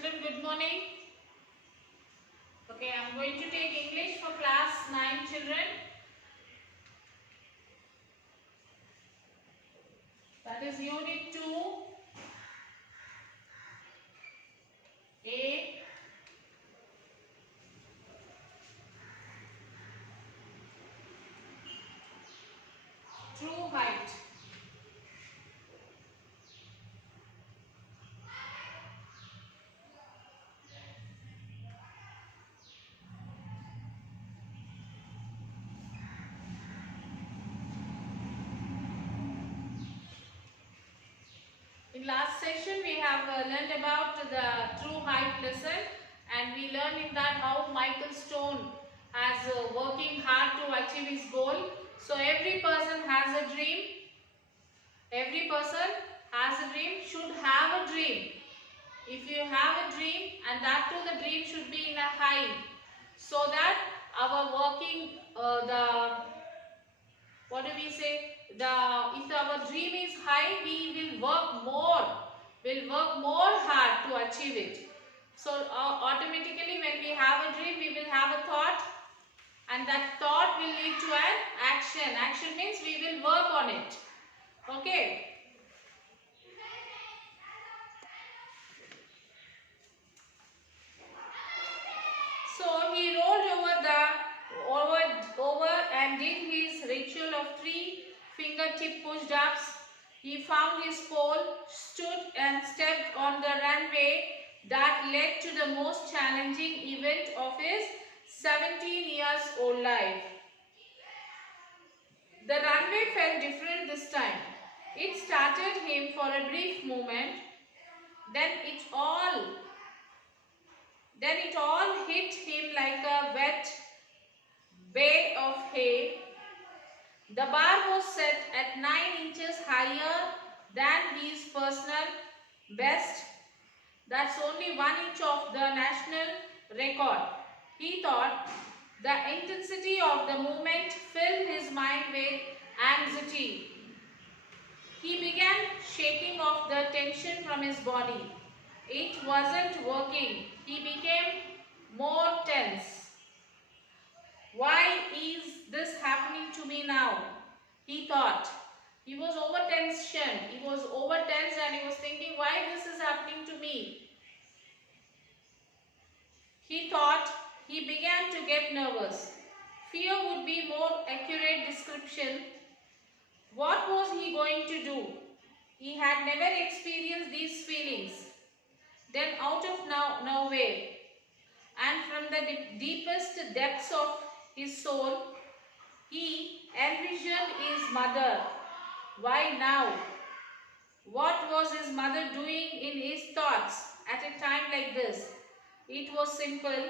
Children, good morning. Okay, I'm going to take English for class 9 children. That is Unit 2, A. True height. In last session, we have learned about the true height lesson, and we learned in that how Michael Stone has working hard to achieve his goal. So every person has a dream. Every person has a dream, should have a dream. If you have a dream, and that too the dream should be in a high, so that our working what do we say, if our dream is high, we will work more hard to achieve it. So automatically when we have a dream, we will have a thought, and that thought will lead to an action means we will work on it. Okay. So he rolled over and did his ritual of 3 fingertip push-ups. He found his pole, stood and stepped on the runway that led to the most challenging event of his 17 years old life. The runway felt different this time. It startled him for a brief moment, then it all hit him like a wet bale of hay. The bar was set at 9 inches higher than his personal best. That's only 1 inch of the national record. He thought. The intensity of the movement filled his mind with anxiety. He began shaking off the tension from his body. It wasn't working. He became more tense. Why is this happening to me now? He thought. He was over tension. He was over tense and he was thinking, why this is happening to me? He thought. He began to get nervous. Fear would be more accurate description. What was he going to do? He had never experienced these feelings. Then out of nowhere, and from the deepest depths of his soul, he envisioned his mother. Why now? What was his mother doing in his thoughts at a time like this? It was simple.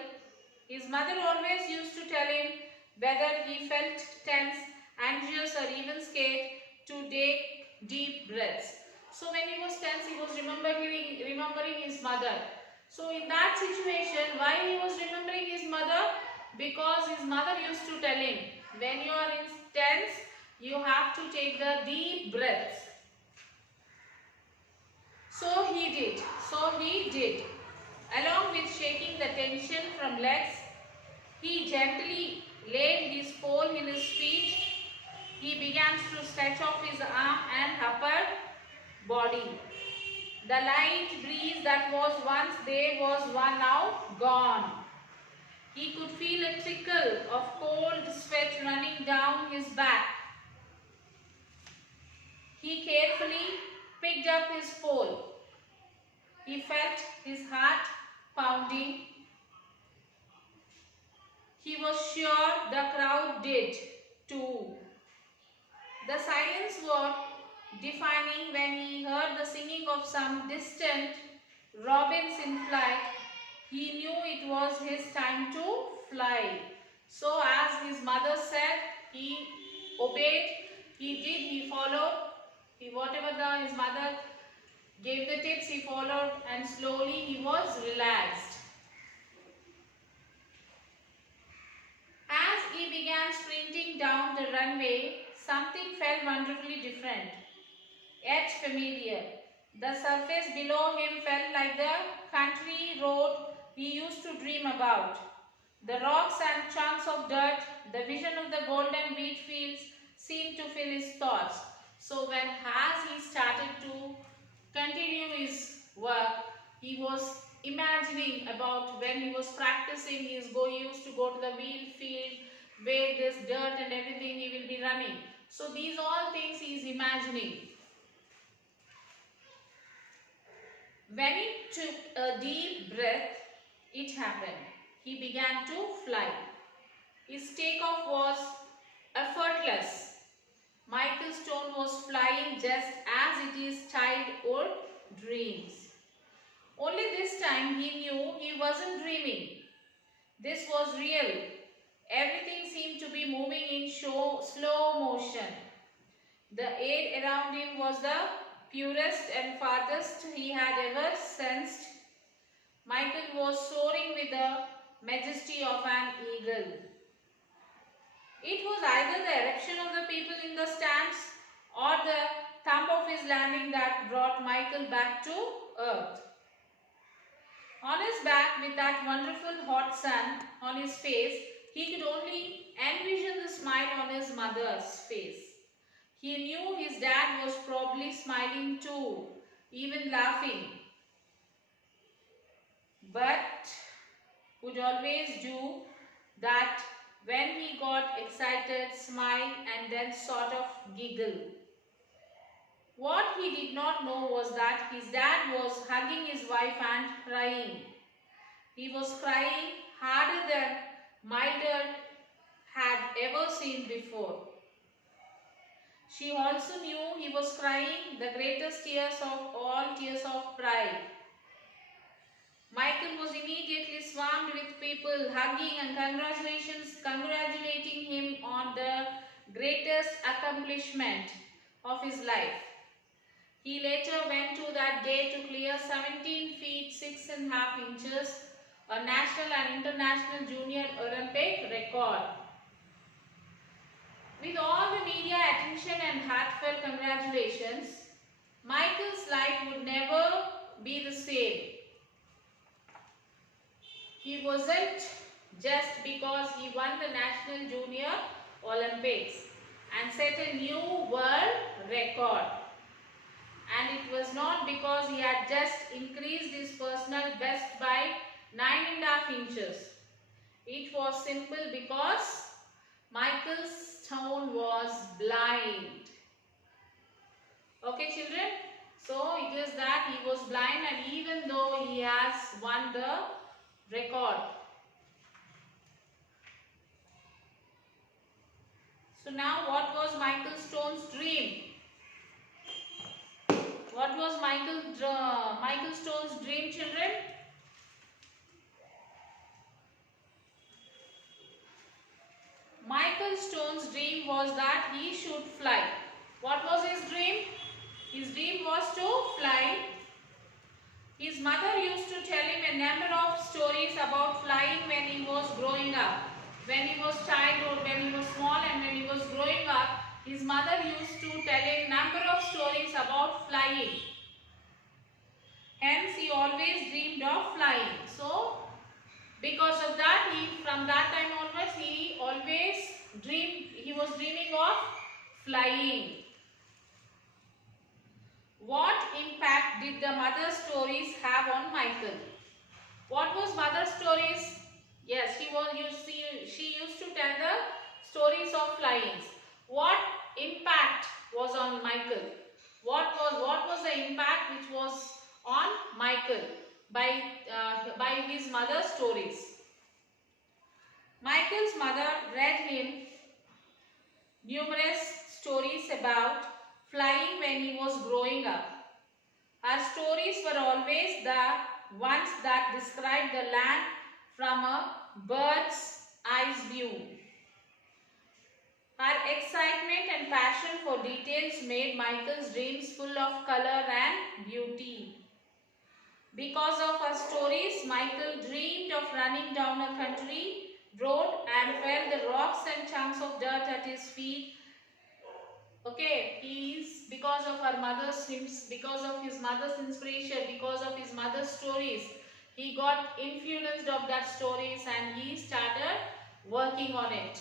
His mother always used to tell him whether he felt tense, anxious or even scared to take deep breaths. So when he was tense, he was remembering his mother. So in that situation, why he was remembering his mother? Because his mother used to tell him, when you are in tense, you have to take the deep breaths. So he did. Along with shaking the tension from legs, he gently laid his pole in his feet. He began to stretch off his arm and upper body. The light breeze that was once there was now gone. He could feel a trickle of cold sweat running down his back. He carefully picked up his pole. He felt his heart pounding. He was sure the crowd did too. The silence was deafening when he heard the singing of some distant robins in flight. He knew it was his time to fly. So as his mother said, he obeyed, he did, he followed. Whatever his mother gave the tips, he followed, and slowly he was relaxed. As he began sprinting down the runway, something felt wonderfully different, yet familiar. The surface below him felt like the country road he used to dream about. The rocks and chunks of dirt, the vision of the golden wheat fields seemed to fill his thoughts. So as he started to continue his work, he was imagining about when he was practicing, he used to go to the wheat field where this dirt and everything he will be running. So these all things he is imagining. When he took a deep breath, it happened. He began to fly. His takeoff was effortless. Michael Stone was flying just as it is childhood dreams. Only this time he knew he wasn't dreaming. This was real. Everything seemed to be moving in slow motion. The air around him was the purest and farthest he had ever sensed. Michael was soaring with the majesty of an eagle. It was either the erection of the people in the stands or the thump of his landing that brought Michael back to earth. On his back, with that wonderful hot sun on his face, he could only envision the smile on his mother's face. He knew his dad was probably smiling too, even laughing, but would always do that when he got excited, smile and then sort of giggle. What he did not know was that his dad was hugging his wife and crying. He was crying harder than Mildred had ever seen before. She also knew he was crying the greatest tears of all, tears of pride. Michael was immediately swarmed with people hugging and congratulating him on the greatest accomplishment of his life. He later went to that day to clear 17 feet 6.5 inches, a national and international junior Olympic record. With all the media attention and heartfelt congratulations, Michael's life would never be the same. He wasn't just because he won the National Junior Olympics and set a new world record. And it was not because he had just increased his personal best by 9.5 inches. It was simple because Michael Stone was blind. Okay, children? So it is that he was blind, and even though he has won the record. So now what was Michael Stone's dream? What was Michael Stone's dream, children? Michael Stone's dream was that he should fly. What was his dream? His dream was to fly. His mother used to tell him a number of stories about flying when he was growing up. When he was childhood, when he was small and when he was growing up, his mother used to tell him a number of stories about flying. Hence, he always dreamed of flying. So, because of that, from that time onwards, he was dreaming of flying. What impact did the mother's stories have on Michael? What was mother's stories? Yes, she used to tell the stories of flying. What impact was on Michael? What was the impact which was on Michael by his mother's stories? Michael's mother read him numerous stories about flying when he was growing up. Her stories were always the ones that described the land from a bird's eye view. Her excitement and passion for details made Michael's dreams full of color and beauty. Because of her stories, Michael dreamed of running down a country road and felt the rocks and chunks of dirt at his feet. Okay, because because of because of his mother's inspiration, because of his mother's stories, he got influenced of that stories and he started working on it.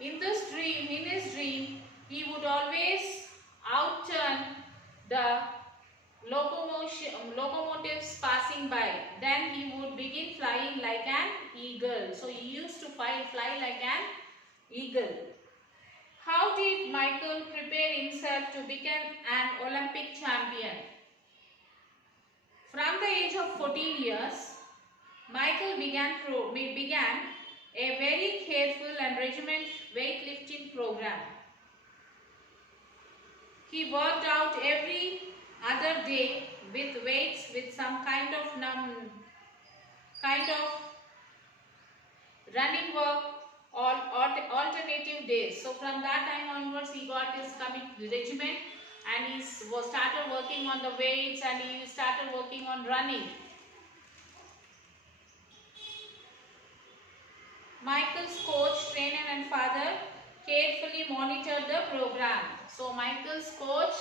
In his dream, he would always outturn the locomotives passing by. Then he would begin flying like an eagle. So he used to fly like an eagle. How did Michael prepare himself to become an Olympic champion? From the age of 14 years, Michael began a very careful and regimented weightlifting program. He worked out every other day with weights with some kind of running work or alternative days. So from that time onwards, he got his regiment and he started working on the weights and he started working on running. Michael's coach, trainer and father carefully monitored the program. So Michael's coach,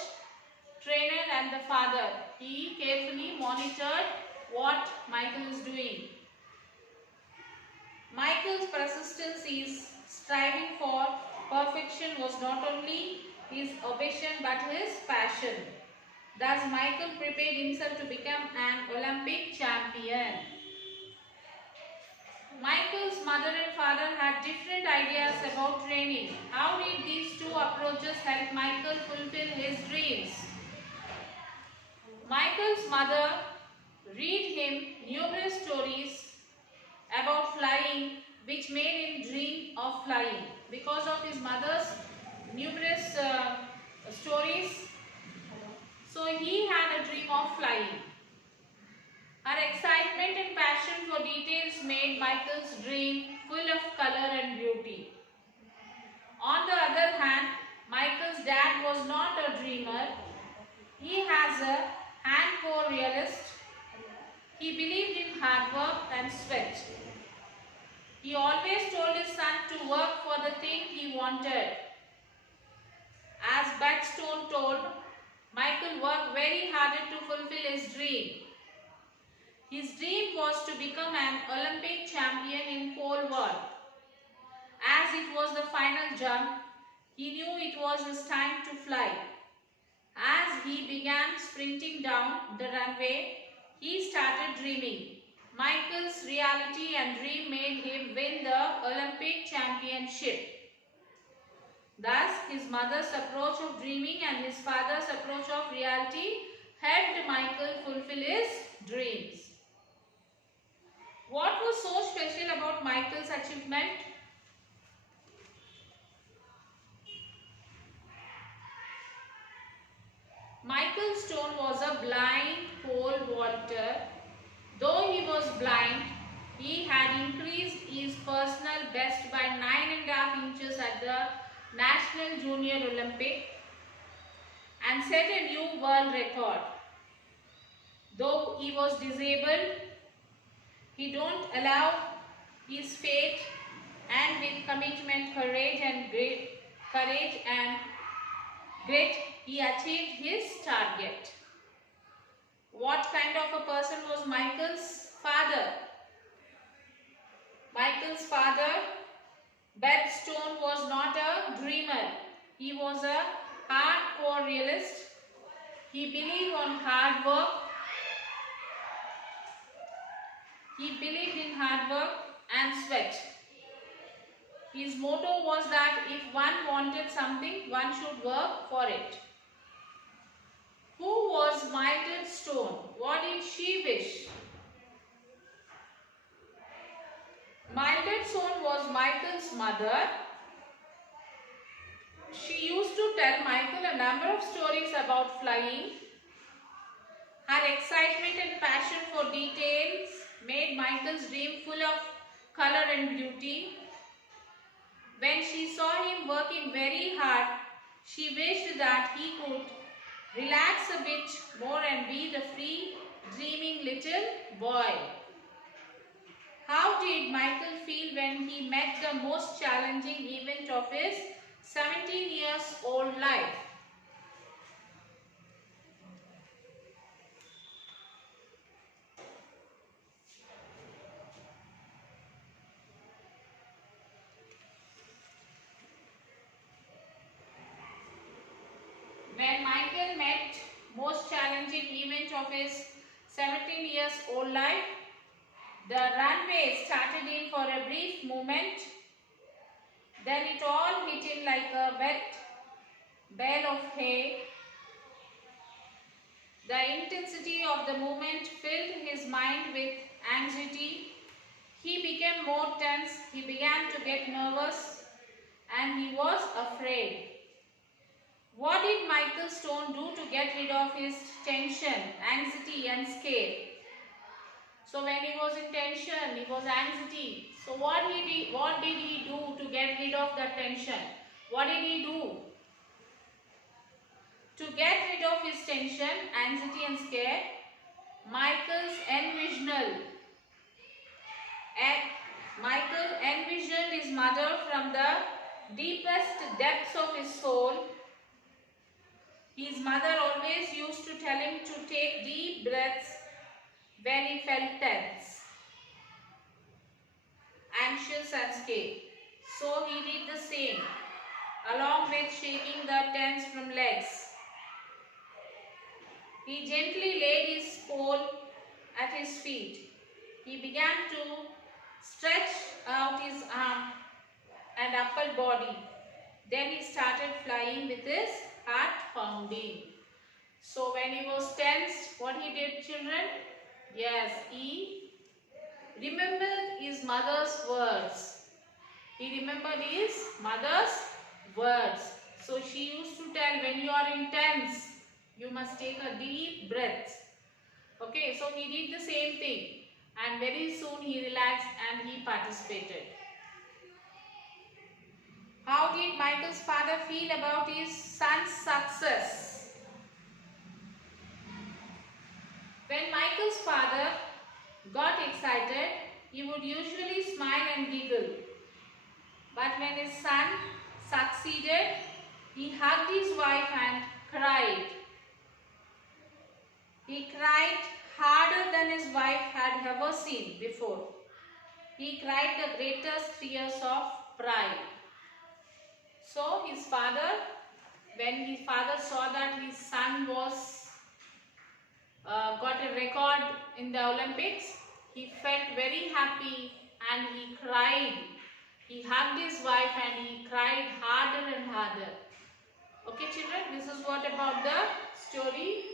trainer and the father, he carefully monitored what Michael is doing. Michael's persistence is striving for perfection was not only his ambition but his passion. Thus Michael prepared himself to become an Olympic champion. Michael's mother and father had different ideas about training. How did these two approaches help Michael fulfill his dreams? Michael's mother read him numerous stories about flying which made him dream of flying. Because of his mother's numerous stories, so he had a dream of flying. Her excitement and passion for details made Michael's dream full of color and beauty. On the other hand, Michael's dad was not a dreamer. He has a hardcore realist. He believed in hard work and sweat. He always told his son to work for the thing he wanted. As Bud Stone told, Michael worked very hard to fulfill his dream. His dream was to become an Olympic champion in pole vault. As it was the final jump, he knew it was his time to fly. As he began sprinting down the runway, he started dreaming. Michael's reality and dream made him win the Olympic championship. Thus, his mother's approach of dreaming and his father's approach of reality helped Michael fulfill his dreams. What was so special about Michael's achievement? Michael Stone was a blind pole vaulter. Though he was blind, he had increased his personal best by 9.5 inches at the National Junior Olympic and set a new world record. Though he was disabled, he don't allow his fate, and with commitment, courage and grit, he achieved his target. What kind of a person was Michael's father? Michael's father, Bud Stone, was not a dreamer. He was a hardcore realist. He believed on hard work. He believed in hard work and sweat. His motto was that if one wanted something, one should work for it. Who was Mildred Stone? What did she wish? Mildred Stone was Michael's mother. She used to tell Michael a number of stories about flying. Her excitement and passion for details made Michael's dream full of color and beauty. When she saw him working very hard, she wished that he could relax a bit more and be the free, dreaming little boy. How did Michael feel when he met the most challenging event of his 17 years old life. When Michael met most challenging event of his 17 years old life, the runway started in for a brief moment. Then it all hit him like a wet bale of hay. The intensity of the moment filled his mind with anxiety. He became more tense, he began to get nervous, and he was afraid. What did Michael Stone do to get rid of his tension, anxiety and scare? So when he was in tension, he was anxiety. So what did he do to get rid of that tension? What did he do? To get rid of his tension, anxiety and scare, Michael envisioned his mother from the deepest depths of his soul. His mother always used to tell him to take deep breaths when he felt tense, anxious and scared. So he did the same, along with shaking the tense from legs. He gently laid his pole at his feet. He began to stretch out his arm and upper body. Then he started flying with his heart pounding. So when he was tensed, what he did, children? Yes, he remembered his mother's words. He remembered his mother's words. So she used to tell, when you are intense, you must take a deep breath. Okay, so he did the same thing. And very soon he relaxed and he participated. How did Michael's father feel about his son's success? When Michael's father got excited, he would usually smile and giggle. But when his son succeeded, he hugged his wife and cried. He cried harder than his wife had ever seen before. He cried the greatest tears of pride. So his father, when his father saw that his son was got a record in the Olympics, he felt very happy and he cried. He hugged his wife and he cried harder and harder. Okay children, this is what about the story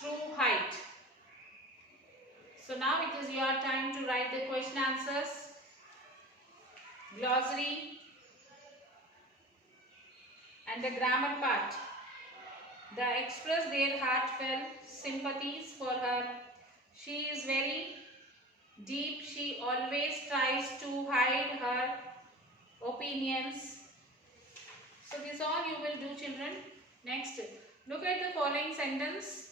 True Height. So now it is your time to write the question answers, glossary and the grammar part. They express their heartfelt sympathies for her. She is very deep. She always tries to hide her opinions. So this all you will do, children. Next, look at the following sentence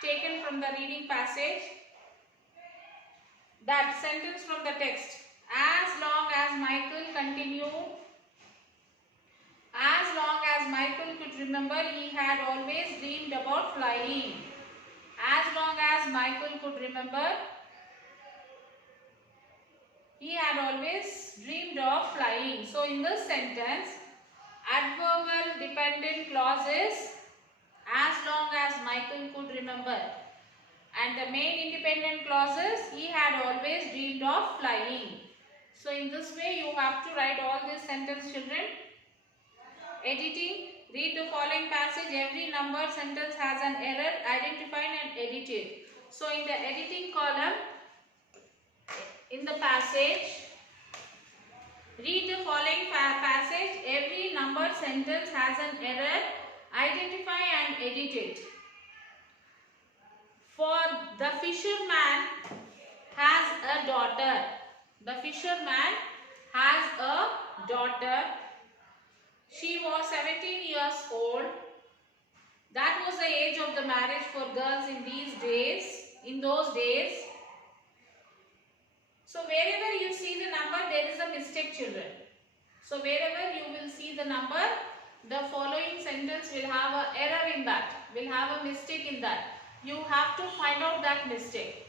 taken from the reading passage. That sentence from the text. As long as Michael could remember, he had always dreamed about flying. As long as Michael could remember, he had always dreamed of flying. So in this sentence, adverbial dependent clause is as long as Michael could remember. And the main independent clause is he had always dreamed of flying. So in this way you have to write all this sentence, children. Editing. Read the following passage. Every numbered sentence has an error. Identify and edit it. So in the editing column, in the passage, read the following passage. Every numbered sentence has an error. Identify and edit it. For the fisherman has a daughter. The fisherman has a daughter. She was 17 years old. That was the age of the marriage for girls in those days. So wherever you see the number, there is a mistake, children. So wherever you will see the number, the following sentence will have an error in that, will have a mistake in that. You have to find out that mistake.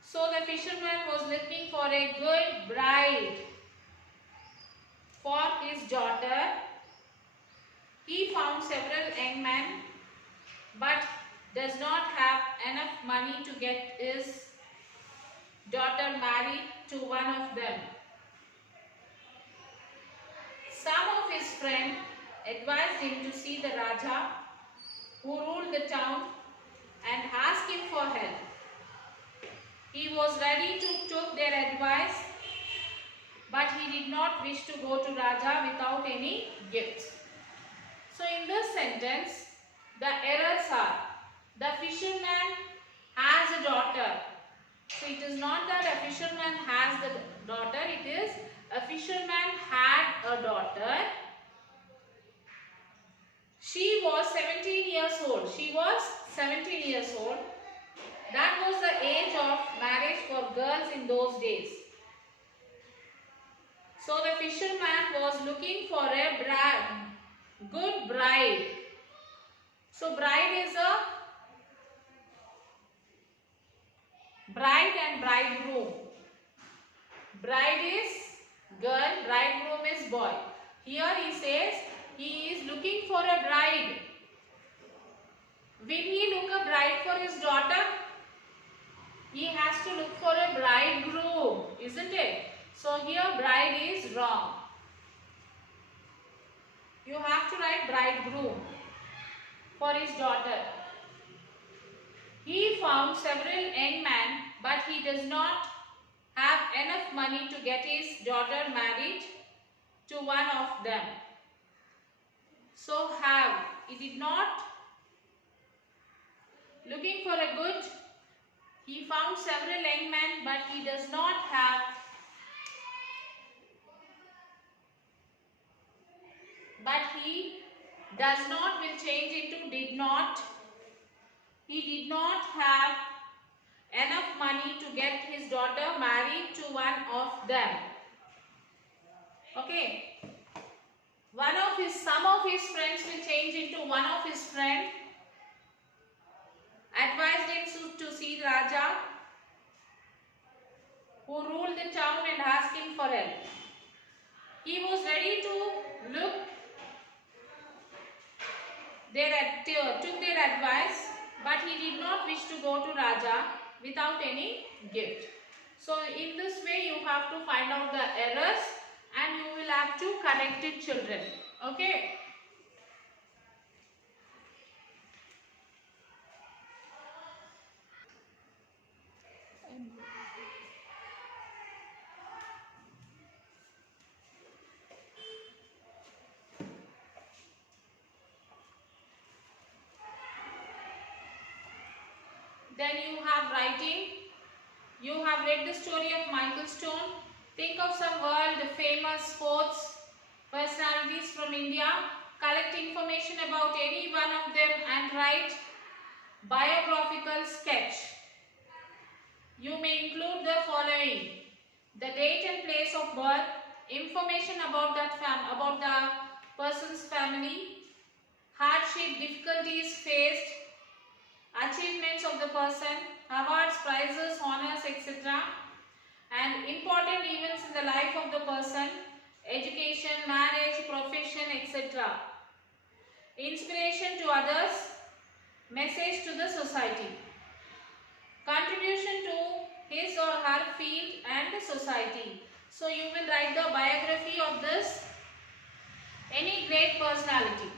So the fisherman was looking for a good bride for his daughter. He found several young men, but does not have enough money to get his daughter married to one of them. Some of his friends advised him to see the Raja who ruled the town and ask him for help. He was ready to take their advice, but he did not wish to go to Raja without any gifts. So in this sentence, the errors are, the fisherman has a daughter. So it is not that a fisherman has the daughter, it is a fisherman had a daughter. She was 17 years old. She was 17 years old. That was the age of marriage for girls in those days. So the fisherman was looking for a good bride. So bride is a bride and bridegroom. Bride is girl, bridegroom is boy. Here he says he is looking for a bride. Will he look a bride for his daughter? He has to look for a bridegroom, isn't it? So here bride is wrong. You have to write bridegroom for his daughter. He found several young men, but he does not have enough money to get his daughter married to one of them. So have, he did not looking for a good, he found several young men, but he does not have will change into did not. He did not have enough money to get his daughter married to one of them. Okay. Some of his friends will change into one of his friend. Advised him to see Raja who ruled the town and asked him for help. He was ready to look took their advice, but he did not wish to go to Raja without any gift. So in this way you have to find out the errors and you will have to correct it, children. Okay. Then you have writing. You have read the story of Michael Stone. Think of some world famous sports personalities from India. Collect information about any one of them and write biographical sketch. You may include the following: the date and place of birth, information about about the person's family, hardship, difficulties faced, achievements of the person, awards, prizes, honors, etc. and important events in the life of the person, education, marriage, profession, etc. Inspiration to others, message to the society, contribution to his or her field and the society. So you will write the biography of this any great personality.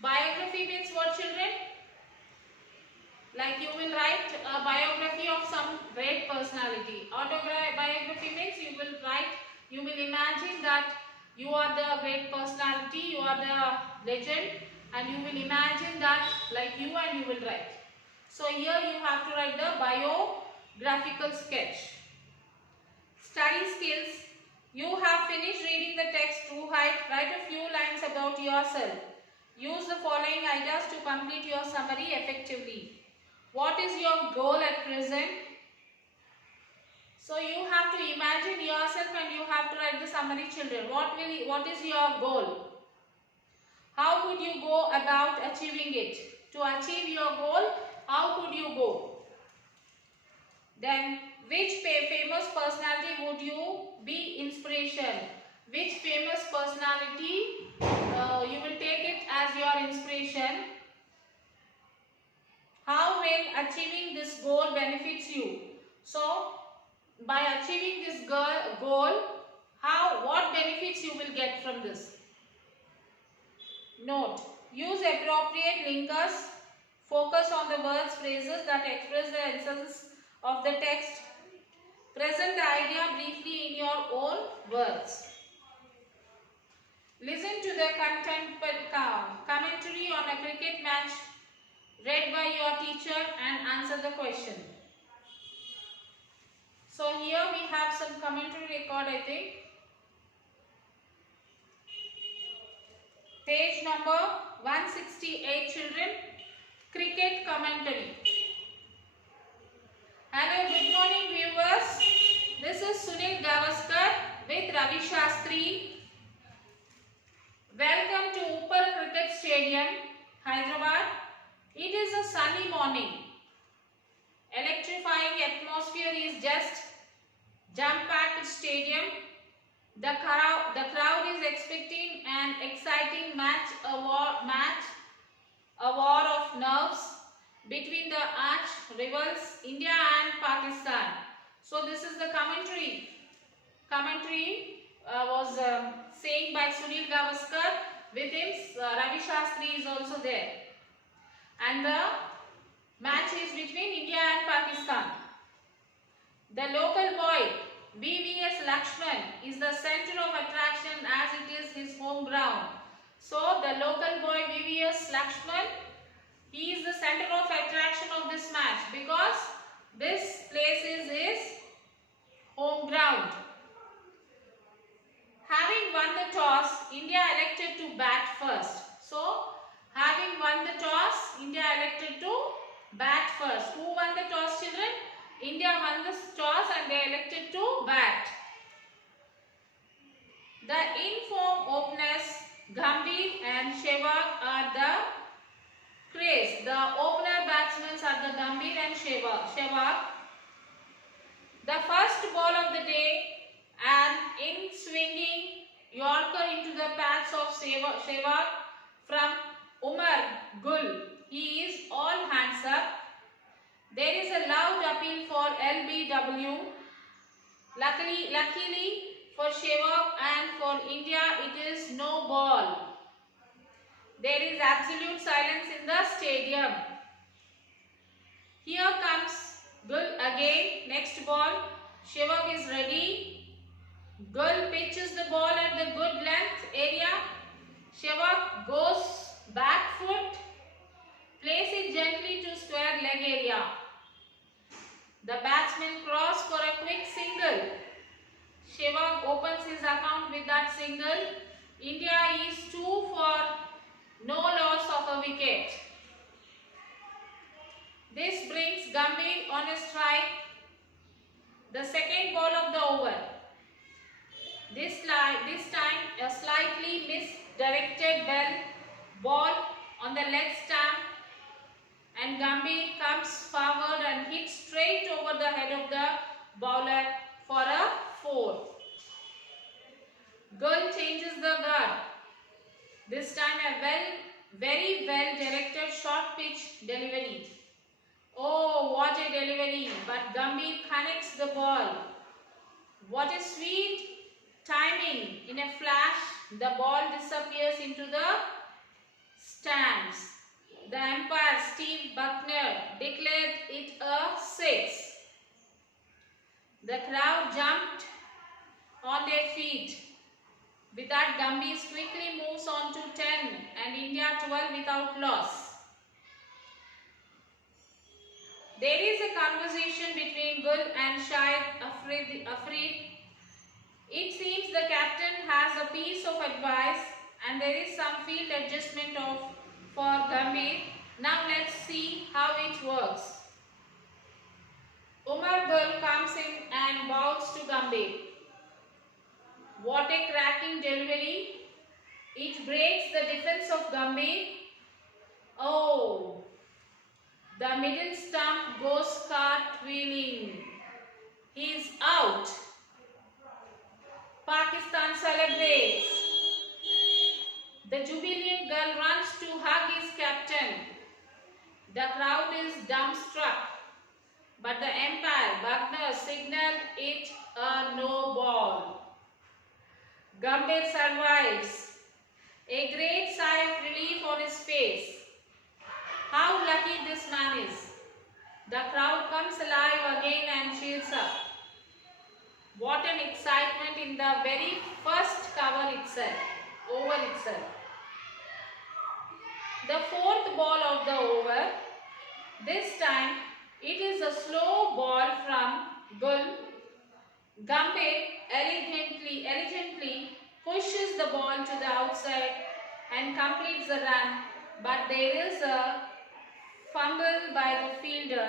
Biography means what, children? Like you will write a biography of some great personality. Autobiography means you will imagine that you are the great personality, you are the legend, and you will imagine that like you and you will write. So here you have to write the biographical sketch. Study skills. You have finished reading the text through height. Write a few lines about yourself. Use the following ideas to complete your summary effectively. What is your goal at present? So you have to imagine yourself and you have to write the summary, children. What is your goal? How could you go about achieving it? To achieve your goal, how could you go? Then, which famous personality would you be inspiration? Which famous personality you will take it as your inspiration? How will achieving this goal benefits you? So, by achieving this goal, what benefits you will get from this? Note, use appropriate linkers. Focus on the words, phrases that express the essence of the text. Present the idea briefly in your own words. Listen to the commentary on a cricket match read by your teacher and answer the question. So here we have some commentary record, I think. Page number 168, children. Cricket commentary. Hello, good morning viewers. This is Sunil Gavaskar with Ravi Shastri. Welcome to Uppal Cricket Stadium, Hyderabad. It is a sunny morning. Electrifying atmosphere is just jam-packed stadium. The crowd is expecting an exciting match, a war of nerves between the arch rivals India and Pakistan. So this is the commentary. Was saying by Sunil Gavaskar. With him, Ravi Shastri is also there. And the match is between India and Pakistan. The local boy VVS Lakshman is the center of attraction as it is his home ground. So the local boy VVS Lakshman, he is the center of attraction of this match because this place is his home ground. Having won the toss, India elected to bat first. So, having won the toss, India elected to bat first. Who won the toss, children? India won the toss and they elected to bat. The in-form openers, Gambhir and Sehwag are the crease. The opener batsmen are the Gambhir and Sehwag. The first ball of the day, and in swinging Yorker into the pads of Sehwag from Umar Gul. He is all hands up. There is a loud appeal for LBW. Luckily for Sehwag and for India, it is no ball. There is absolute silence in the stadium. Here comes Gul again. Next ball. Sehwag is ready. Gul pitches the ball at the good length area. Sehwag goes back foot. Place it gently to square leg area. The batsman cross for a quick single. Sehwag opens his account with that single. India is 2 for no loss of a wicket. This brings Gambhir on a strike. The second ball of the over. This time a slightly misdirected ball on the leg stump and Gambhir comes forward and hits straight over the head of the bowler for a 4. Gul changes the guard. This time a very well directed short pitch delivery. Oh, what a delivery! But Gambhir connects the ball. What a sweet timing! In a flash, the ball disappears into the stands. The umpire Steve Buckner declared it a 6. The crowd jumped on their feet. With that, Gambhir quickly moves on to 10 and India 12 without loss. There is a conversation between Gul and Shahid Afridi. It seems the captain has a piece of advice and there is some field adjustment for Gambhir. Now let's see how it works. Umar Gul comes in and bows to Gambhir. What a cracking delivery. It breaks the defense of Gambhir. Oh, the middle stump goes cartwheeling. He is out. Pakistan celebrates. The jubilant girl runs to hug his captain. The crowd is dumbstruck. But the umpire, Buckner, signaled it a no ball. Gambhir survives. A great sigh of relief on his face. How lucky this man is. The crowd comes alive again and cheers up. What an excitement in the very first over itself. The fourth ball of the over. This time it is a slow ball from Gul. Gambhir elegantly pushes the ball to the outside and completes the run, but there is a fumble by the fielder.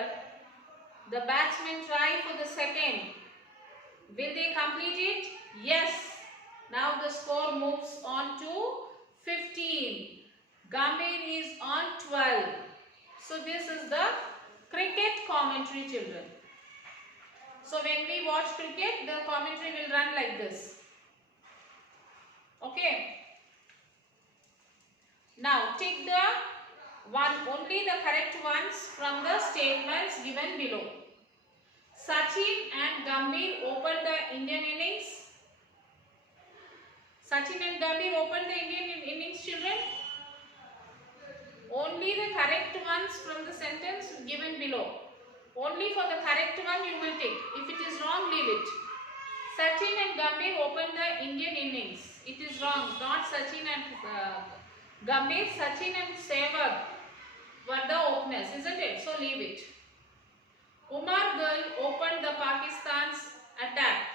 The batsmen try for the second. Will they complete it? Yes. Now the score moves on to 15. Gambhir is on 12. So this is the cricket commentary, children. So when we watch cricket, the commentary will run like this. Okay. Now take only the correct ones from the statements given below. Sachin and Gambhir opened the Indian innings. Sachin and Gambhir opened the Indian innings, children. Only the correct ones from the sentence given below. Only for the correct one you will take. If it is wrong, leave it. Sachin and Gambhir opened the Indian innings. It is wrong. Not Sachin and Gambhir. Sachin and Sehwag were the openers, isn't it? So leave it. Umar Gul opened the Pakistan's attack.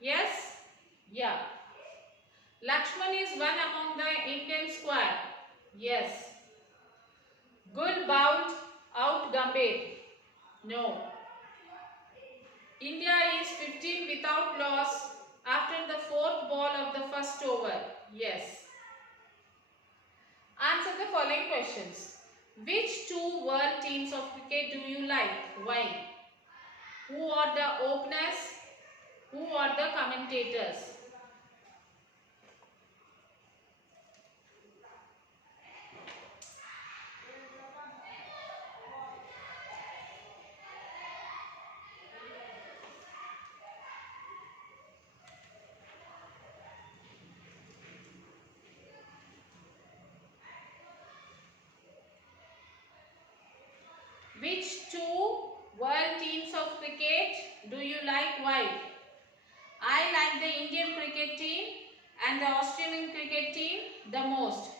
Yes? Yeah. Lakshman is one among the Indian squad. Yes. Gul bowled out Gambhir. No. India is 15 without loss after the fourth ball of the first over. Yes. Answer the following questions. Which two world teams of cricket do you like? Why? Who are the openers? Who are the commentators? Which two world teams of cricket do you like? Why? I like the Indian cricket team and the Australian cricket team the most.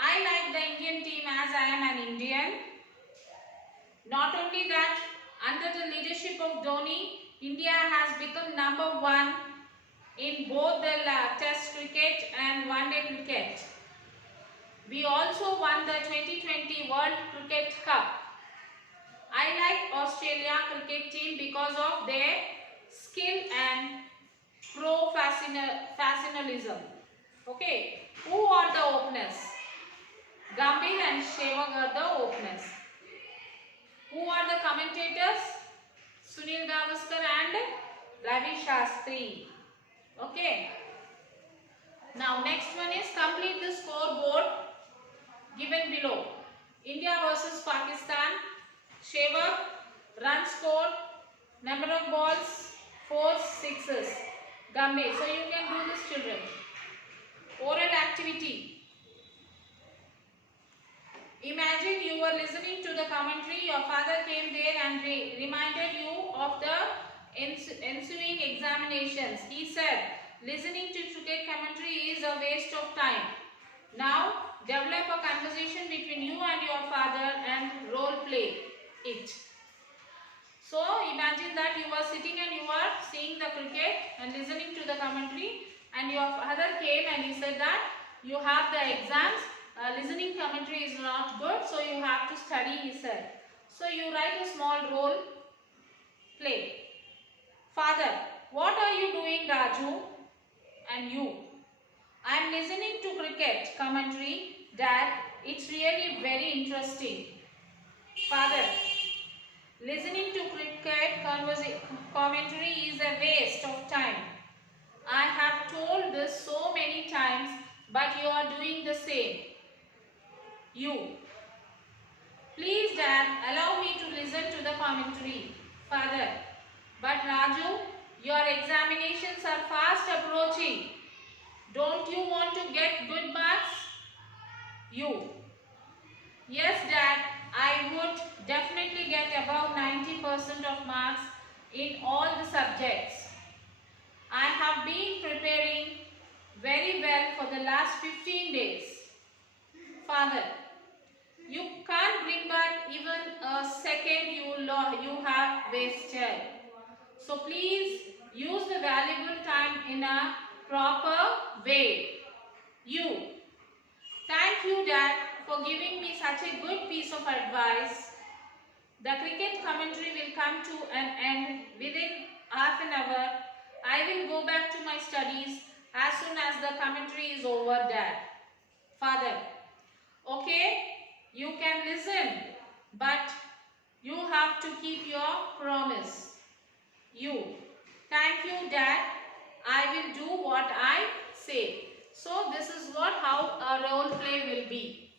I like the Indian team as I am an Indian. Not only that, under the leadership of Dhoni, India has become number one in both the Test cricket and One Day cricket. We also won the 2020 World Cricket Cup. I like Australia cricket team because of their skill and professionalism. Okay, who are the openers? Gambhir and Sehwag are the openers. Who are the commentators? Sunil Gavaskar and Ravi Shastri. Okay. Now next one is complete the scoreboard given below. India versus Pakistan. Sehwag, run scored, number of balls, 4 sixes. Gambhir. So you can do this, children. Oral activity. Imagine you were listening to the commentary. Your father came there and reminded you of the ensuing examinations. He said, listening to cricket commentary is a waste of time. Now, develop a conversation between you and your father and role play it. So imagine that you are sitting and you are seeing the cricket and listening to the commentary, and your father came and he said that you have the exams, listening commentary is not good, so you have to study, he said. So you write a small role Raju and you. I am listening to cricket commentary. Dad, it's really very interesting. Father, listening to cricket commentary is a waste of time. I have told this so many times, but you are doing the same. You. Please, Dad, allow me to listen to the commentary. Father, but Raju, your examinations are fast approaching. Don't you want to get good marks? You. Yes, Dad, I would definitely get above 90% of marks in all the subjects. I have been preparing very well for the last 15 days. Father, you can't bring back even a second you have wasted. So please use the valuable time in a proper way. You. Thank you, Dad, for giving me such a good piece of advice. The cricket commentary will come to an end within half an hour. I will go back to my studies as soon as the commentary is over, Dad. Father, okay, you can listen, but you have to keep your promise. You. Thank you, Dad. I will do what I say. So this is how a role play will be.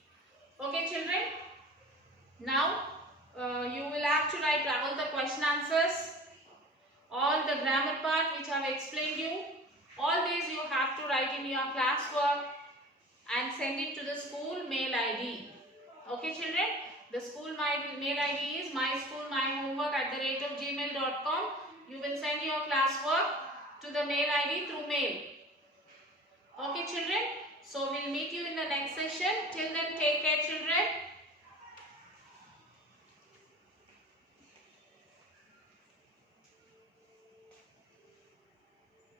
Okay, children. Now you will have to write all the question answers, all the grammar part which I have explained you. All these you have to write in your classwork and send it to the school mail ID. Okay, children. The school mail ID is myschoolmyhomework@gmail.com. You will send your classwork to the mail ID through mail. Okay, children. So we'll meet you in the next session. Till then, take care, children.